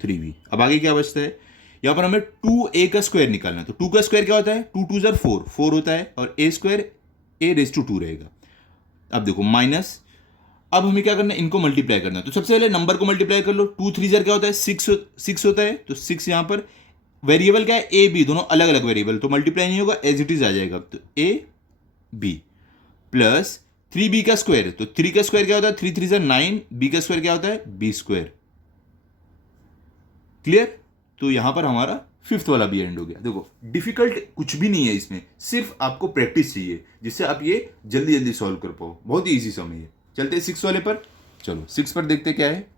3b। अब आगे क्या बचता है, यहां पर हमें 2a का स्क्वायर निकालना है। तो 2 का स्क्वायर क्या होता है, 2 2 जार 4, 4 होता है, और a square a raise to 2 रहेगा। अब देखो माइनस, अब हमें क्या करना है, इनको मल्टीप्लाई करना है। तो सबसे पहले नंबर को मल्टीप्लाई कर लो, 2 3 जार क्या होता है 6 होता है, तो 6 यहां पर वेरिएबल क्या है a b, दोनों अलग अलग वेरिएबल, तो मल्टीप्लाई नहीं होगा, एज इट इज आ जाएगा। तो a b प्लस 3b का स्क्वायर, तो 3 का स्क्वायर क्या होता है 3 3 जार 9, b का स्क्वायर क्या होता है b स्क्वायर। क्लियर, तो यहां पर हमारा फिफ्थ वाला भी एंड हो गया। देखो डिफिकल्ट कुछ भी नहीं है इसमें, सिर्फ आपको प्रैक्टिस चाहिए जिससे आप ये जल्दी जल्दी सॉल्व कर पाओ। बहुत ही इजी सम है। चलते हैं 6 वाले पर, चलो 6 पर देखते क्या है।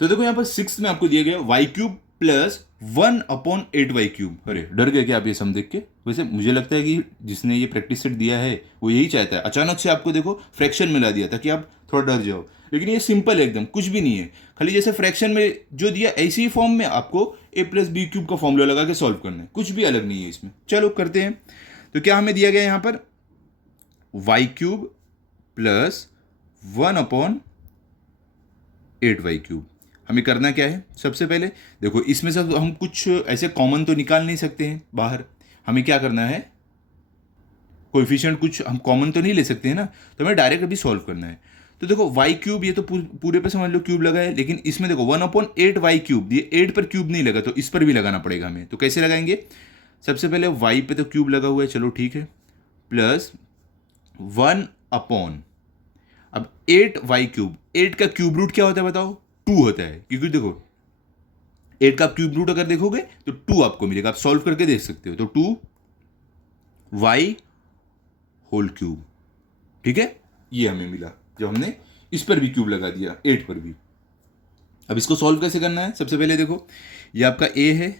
तो देखो यहां पर 6 में आपको दिया गया y cube plus 1/8y cube. अरे डर गए क्या आप ये सम देख के। वैसे मुझे लगता है कि जिसने ये प्रैक्टिस सेट दिया है वो यही चाहता है, अचानक से आपको देखो फ्रैक्शन मिला दिया ताकि आप थोड़ा डर जाओ, लेकिन ये सिंपल है एकदम, कुछ भी नहीं है। खाली जैसे फ्रैक्शन में जो दिया ऐसी ही फॉर्म में आपको a प्लस बी क्यूब का फॉर्मूला लगा के सॉल्व करना है, कुछ भी अलग नहीं है इसमें। चलो करते हैं। तो क्या हमें दिया गया यहाँ पर y cube plus 1/8y cube. हमें करना क्या है, सबसे पहले देखो इसमें से हम कुछ ऐसे कॉमन तो निकाल नहीं सकते हैं बाहर। हमें क्या करना है, कोएफिशिएंट कुछ हम कॉमन तो नहीं ले सकते हैं ना, तो हमें डायरेक्ट अभी सॉल्व करना है। तो देखो y क्यूब, ये तो पूरे पे समझ लो क्यूब लगा है, लेकिन इसमें देखो 1/8y क्यूब, ये 8 पर क्यूब नहीं लगा, तो इस पर भी लगाना पड़ेगा हमें। तो कैसे लगाएंगे, सबसे पहले y पे तो क्यूब लगा हुआ है, चलो ठीक है, प्लस 1 अपॉन, अब 8y क्यूब, 8 का क्यूब रूट क्या होता है बताओ, 2 होता है, क्योंकि देखो 8 का क्यूब रूट अगर देखोगे तो 2 आपको मिलेगा, आप सॉल्व करके देख सकते हो। तो 2y होल क्यूब, ठीक है, ये हमें मिला जब हमने इस पर भी क्यूब लगा दिया 8 पर भी। अब इसको सॉल्व कैसे करना है, सबसे पहले देखो ये आपका a है,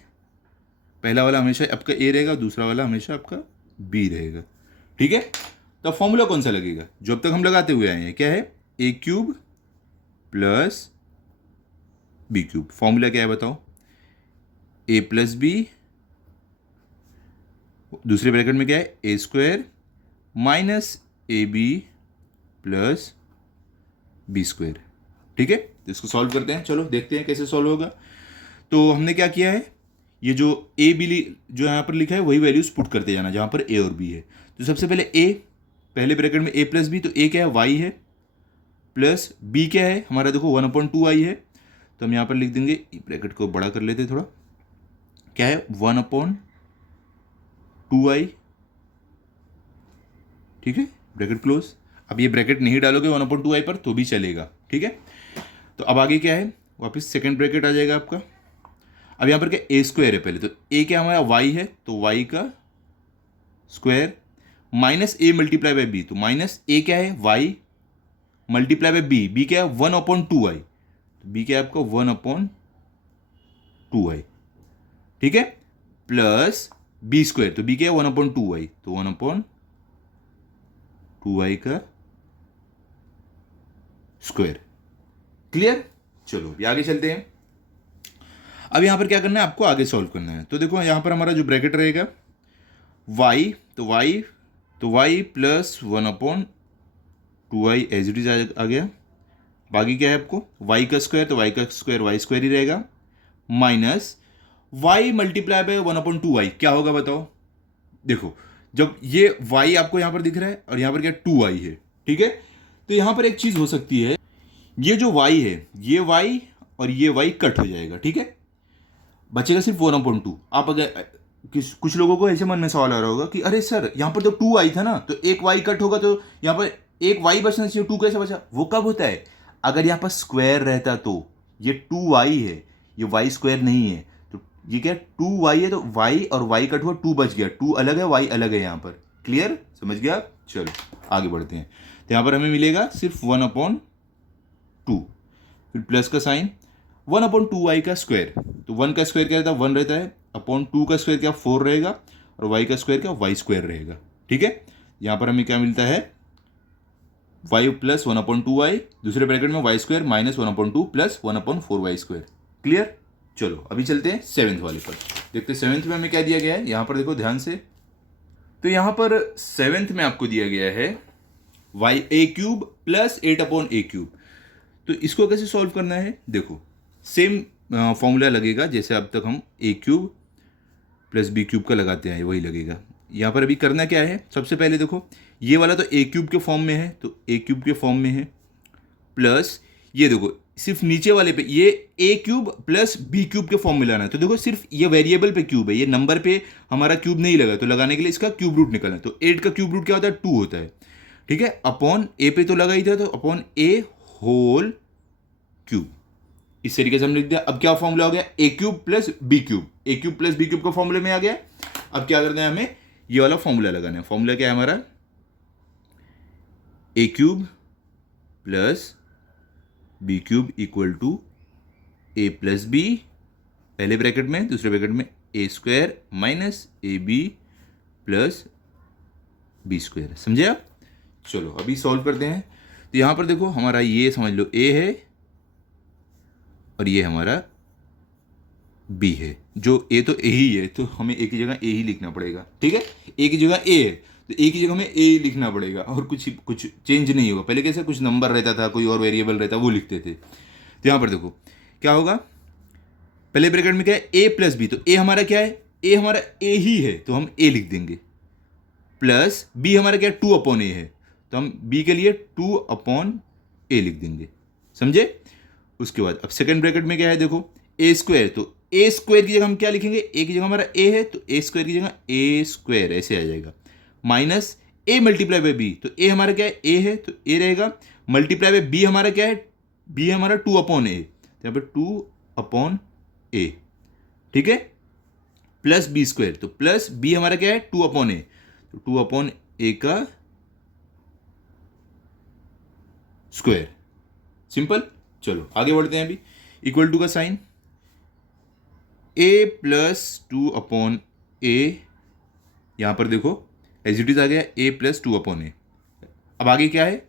पहला वाला हमेशा आपका a रहेगा, दूसरा वाला हमेशा आपका b रहेगा। ठीक है, तो फॉर्मूला कौन सा लगेगा जो अब तक हम लगाते हुए आए हैं, क्या है a cube plus B cube. Formula क्या है बताओ, a प्लस बी, दूसरे ब्रैकेट में क्या है a square minus A B plus B square. ठीक है, तो इसको सॉल्व करते हैं, चलो देखते हैं कैसे सॉल्व होगा। तो हमने क्या किया है, ये जो ए बी जो यहाँ पर लिखा है वही वैल्यूज पुट करते जाना जहाँ पर ए और बी है। तो सबसे पहले ए, पहले ब्रैकेट में a प्लस बी, तो a क्या है y है, प्लस b क्या है हमारा देखो 1/2y है, तो हम यहाँ पर लिख देंगे, ब्रैकेट को बड़ा कर लेते थोड़ा, क्या है 1/2y। ठीक है, ब्रैकेट क्लोज। अब ये ब्रैकेट नहीं डालोगे 1/2 i पर तो भी चलेगा, ठीक है। तो अब आगे क्या है, वापस सेकंड ब्रैकेट आ जाएगा आपका। अब यहाँ पर क्या ए स्क्वायर है पहले, तो ए क्या हमारा वाई है, तो वाई का square minus A multiply by B, तो माइनस ए क्या है Y multiply by B, B क्या है 1/2i, बी क्या है आपका 1/2i, ठीक है, प्लस बी स्क्वायर, तो बी क्या है 1/2i, तो 1/2i का स्क्वायर। क्लियर, चलो अभी आगे चलते हैं। अब यहां पर क्या करना है आपको, आगे सॉल्व करना है। तो देखो यहां पर हमारा जो ब्रैकेट रहेगा y, तो y plus 1/2i as it is आ गया। बाकी क्या है आपको y का स्क्वायर, तो y का स्क्वायर y स्क्वायर ही रहेगा, minus y multiply by 1/2i क्या होगा बताओ। देखो जब ये y आपको यहां पर दिख रहा है और यहां पर क्या 2i है, ठीक है, तो यहां पर एक चीज हो सकती है, ये जो y है ये y और ये y कट हो जाएगा, ठीक है, बचेगा सिर्फ 1/2। आप अगर कुछ लोगों को ऐसे मन में सवाल आ रहा होगा कि अरे सर यहाँ पर तो 2i था ना, तो एक y कट होगा तो यहाँ पर एक y बचना चाहिए, 2 कैसे बचा। वो कब होता है, अगर यहाँ पर स्क्वायर रहता तो ये 2y है, ये y स्क्वायर नहीं है, तो ये क्या 2y है, तो y और y कट हुआ 2 बच गया, 2 अलग है y अलग है यहाँ पर। क्लियर, समझ गया। चलो आगे बढ़ते हैं। तो यहाँ पर हमें मिलेगा सिर्फ 1/2, फिर प्लस का साइन 1/2i का स्क्वायर, तो 1 का स्क्वायर क्या रहता है 1 रहता है, अपॉन 2 का स्क्वायर क्या 4 रहेगा, और y का स्क्वायर क्या y स्क्वायर रहेगा, ठीक है। यहाँ पर हमें क्या मिलता है y प्लस 1/2i, दूसरे ब्रैकेट में y square minus 1/2 plus 1/4y square. Clear, चलो अभी चलते हैं सेवेंथ वाले पर, देखते हैं सेवेंथ में हमें क्या दिया गया है। यहाँ पर देखो ध्यान से, तो यहाँ पर सेवेंथ में आपको दिया गया है y³ प्लस 8/a³। तो इसको कैसे सॉल्व करना है, देखो सेम फॉर्मूला लगेगा जैसे अब तक हम a³ प्लस b³ का लगाते हैं, वही लगेगा। यहाँ पर अभी करना क्या है, सबसे पहले देखो ये वाला तो a³ के फॉर्म में है, तो a³ के फॉर्म में है, प्लस ये देखो सिर्फ नीचे वाले पे ये a³ प्लस b³ के फॉर्म में लाना है। तो देखो सिर्फ ये वेरिएबल पे क्यूब है, ये नंबर पे हमारा क्यूब नहीं लगा, तो लगाने के लिए इसका क्यूब रूट निकलना है। तो 8 का क्यूब रूट क्या होता है 2 होता है, ठीक है, अपॉन ए पे तो लगा ही था, तो अपॉन a होल क्यूब, इस तरीके से हमने लिख दिया। अब क्या फॉर्मूला हो गया a³ plus b³ a³ plus b³ का फॉर्मूले में आ गया। अब क्या करना है हमें, ये वाला फॉर्मूला लगाना है। फॉर्मूला क्या है हमारा a³ plus b³ equal to a plus b, पहले ब्रैकेट में, दूसरे ब्रैकेट में a square minus ab plus b square. समझे आप। चलो अभी सॉल्व करते हैं। तो यहां पर देखो हमारा ये समझ लो a है और ये हमारा b है, जो a तो a ही है, तो हमें a की जगह a ही लिखना पड़ेगा, ठीक है, a की जगह a है तो a की जगह हमें a ही लिखना पड़ेगा, और कुछ चेंज नहीं होगा। पहले कैसे कुछ नंबर रहता था, कोई और वेरिएबल रहता, वो लिखते थे। तो यहाँ पर देखो क्या होगा, पहले ब्रैकेट में क्या है a प्लस b, तो a हमारा क्या है, a हमारा a ही है, तो हम a लिख देंगे, प्लस b हमारा क्या है 2/a है, तो हम b के लिए 2/a लिख देंगे। समझे। उसके बाद अब सेकंड ब्रैकेट में क्या है देखो a स्क्वायर, तो a स्क्वायर की जगह हम क्या लिखेंगे, a की जगह हमारा a है, तो a स्क्वायर की जगह a स्क्वायर ऐसे आ जाएगा, minus a multiply by b, तो a हमारा क्या है a है, तो a रहेगा, मल्टीप्लाई बाय b हमारा क्या है, b हमारा 2/a, तो यहाँ पे 2/a, ठीक है, प्लस b स्क्वायर, तो प्लस b हमारा क्या है 2/a, तो 2/a का स्क्वायर। सिंपल। चलो आगे बढ़ते हैं। अभी इक्वल टू का साइन a प्लस 2/a, यहां पर देखो एज इट इज आ गया a प्लस 2/a। अब आगे क्या है,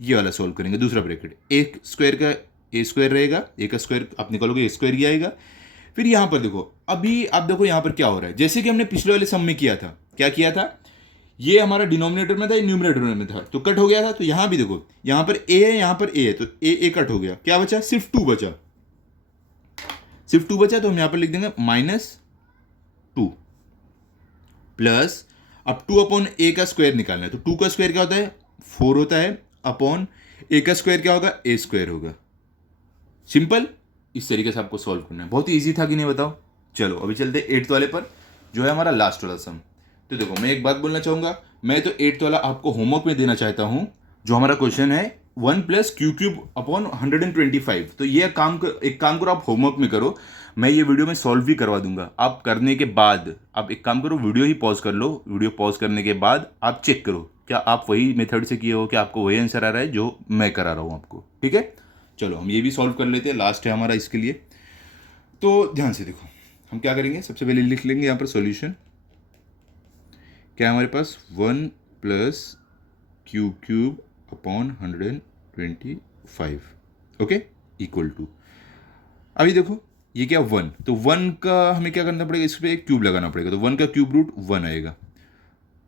ये वाला सॉल्व करेंगे, दूसरा ब्रैकेट a स्क्वायर का a स्क्वायर रहेगा, a का स्क्वायर आप निकालोगे a स्क्वायर ही आएगा। फिर यहां पर देखो, अभी आप देखो यहां पर क्या हो रहा है, जैसे कि हमने पिछले वाले सम में किया था, क्या किया था, ये हमारा डिनोमिनेटर में था, न्यूमरेटर में था, तो कट हो गया था। तो यहां भी देखो यहां पर a है, यहां पर a है, तो a कट हो गया, क्या बचा सिर्फ 2 बचा, सिर्फ 2 बचा, तो हम यहां पर लिख देंगे -2 प्लस, अब 2/a का स्क्वायर निकालना है, तो 2 का स्क्वायर क्या होता है 4 होता है, अपॉन a का स्क्वायर क्या होगा a स्क्वायर होगा। सिंपल। इस तरीके से आपको सॉल्व करना है। बहुत ही ईजी था कि नहीं बताओ। चलो अभी चलते 8th वाले पर, जो है हमारा लास्ट वाला सम। तो देखो मैं एक बात बोलना चाहूंगा, मैं तो 8th वाला आपको होमवर्क में देना चाहता हूं, जो हमारा क्वेश्चन है 1 प्लस क्यू क्यूब अपॉन 125, तो ये एक काम करो, आप होमवर्क में करो, मैं ये वीडियो में सॉल्व भी करवा दूंगा। आप करने के बाद आप एक काम करो, वीडियो ही पॉज कर लो, वीडियो पॉज करने के बाद आप चेक करो क्या आप वही मेथड से किए हो, क्या आपको वही आंसर आ रहा है जो मैं करा रहा हूँ आपको। ठीक है, चलो हम ये भी सॉल्व कर लेते हैं, लास्ट है हमारा इसके लिए। तो ध्यान से देखो, हम क्या करेंगे, सबसे पहले लिख लेंगे यहाँ पर सॉल्यूशन। क्या है हमारे पास, 1 plus Q cube upon 125, okay, equal to, अभी देखो ये क्या 1, तो 1 का हमें क्या करना पड़ेगा, इस पर क्यूब लगाना पड़ेगा, तो 1 का क्यूब रूट 1 आएगा,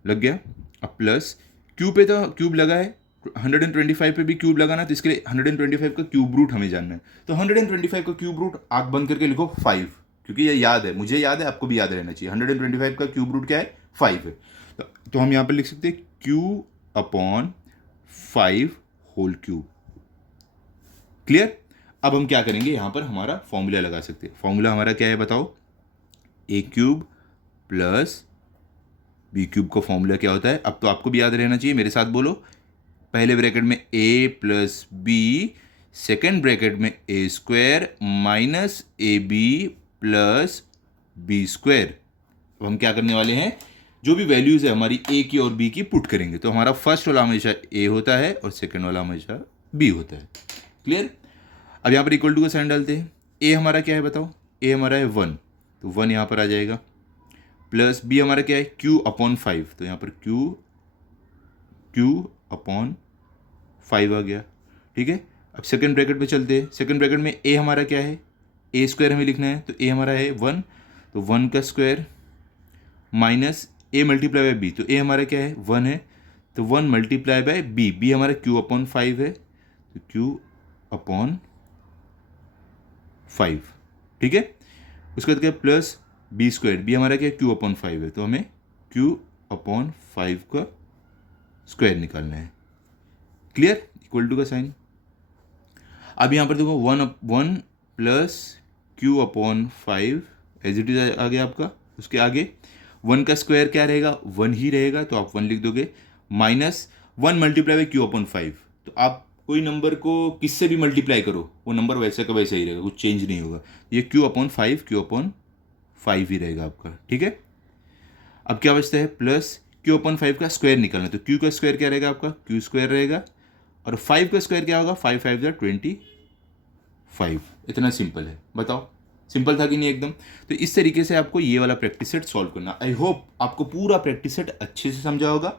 लग गया। अब प्लस क्यू पे तो क्यूब लगा है, 125 पे भी क्यूब लगाना, तो इसके लिए 125 का क्यूब रूट हमें जानना है, तो 125 का क्यूब रूट आंख बंद करके लिखो 5, क्योंकि ये याद है, मुझे याद है, आपको भी याद रहना चाहिए। 125 का क्यूब रूट क्या है, 5 है, तो हम यहाँ पर लिख सकते हैं Q upon 5 whole cube. Clear. अब हम क्या करेंगे, यहां पर हमारा फॉर्मूला लगा सकते हैं। फॉर्मूला हमारा क्या है बताओ, ए क्यूब प्लस बी क्यूब का फॉर्मूला क्या होता है, अब तो आपको भी याद रहना चाहिए, मेरे साथ बोलो, पहले ब्रैकेट में A plus B, second bracket में A square minus A B plus B square. अब हम क्या करने वाले हैं, जो भी वैल्यूज है हमारी ए की और बी की पुट करेंगे, तो हमारा फर्स्ट वाला हमेशा ए होता है और सेकेंड वाला हमेशा बी होता है। क्लियर। अब यहाँ पर इक्वल टू का साइन डालते हैं, ए हमारा क्या है बताओ, ए हमारा है 1, तो 1 यहाँ पर आ जाएगा, प्लस बी हमारा क्या है क्यू अपॉन 5, तो यहाँ पर क्यू अपॉन 5 आ गया। ठीक है, अब सेकेंड ब्रैकेट पे चलते हैं, सेकेंड ब्रैकेट में ए हमारा क्या है, ए स्क्वायर हमें लिखना है, तो ए हमारा है 1, तो 1 का square minus A multiply by B, तो ए हमारा क्या है 1 है, तो 1 मल्टीप्लाई बाय बी, बी हमारा क्यू अपॉन 5 है, तो क्यू अपॉन 5। ठीक है, उसके बाद क्या प्लस बी स्क्वायर, बी हमारा क्या क्यू अपॉन 5 है, तो हमें क्यू अपॉन 5 का स्क्वायर निकालना है। क्लियर, इक्वल टू का साइन। अब यहाँ पर देखो 1 plus Q upon 5 as it is आ गया आपका, उसके आगे 1 का स्क्वायर क्या रहेगा, 1 ही रहेगा, तो आप 1 लिख दोगे, minus 1 multiply by Q upon 5, तो आप कोई नंबर को किससे भी मल्टीप्लाई करो वो नंबर वैसे का वैसे ही रहेगा, कुछ चेंज नहीं होगा, ये क्यू अपॉन 5 ही रहेगा आपका। ठीक है, अब क्या बचता है, प्लस क्यू अपॉन 5 का स्क्वायर निकालना, तो क्यू का स्क्वायर क्या रहेगा आपका, क्यू स्क्वायर रहेगा, और 5 का स्क्वायर क्या होगा, 5 5 25। इतना सिंपल है, बताओ सिंपल था कि नहीं एकदम। तो इस तरीके से आपको ये वाला प्रैक्टिस सेट सॉल्व करना। आई होप आपको पूरा प्रैक्टिस सेट अच्छे से समझा होगा।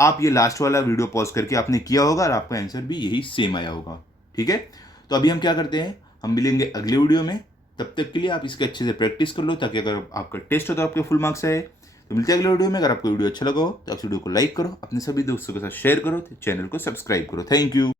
आप ये लास्ट वाला वीडियो पॉज करके आपने किया होगा और आपका आंसर भी यही सेम आया होगा। ठीक है, तो अभी हम क्या करते हैं, हम मिलेंगे अगले वीडियो में, तब तक के लिए आप इसके अच्छे से प्रैक्टिस कर लो, ताकि अगर आपका टेस्ट हो तो आपके फुल मार्क्स आए। तो मिलते हैं अगले वीडियो में। अगर आपको वीडियो अच्छा लगा हो तो आप वीडियो को लाइक करो, अपने सभी दोस्तों के साथ शेयर करो, चैनल को सब्सक्राइब करो। Thank you.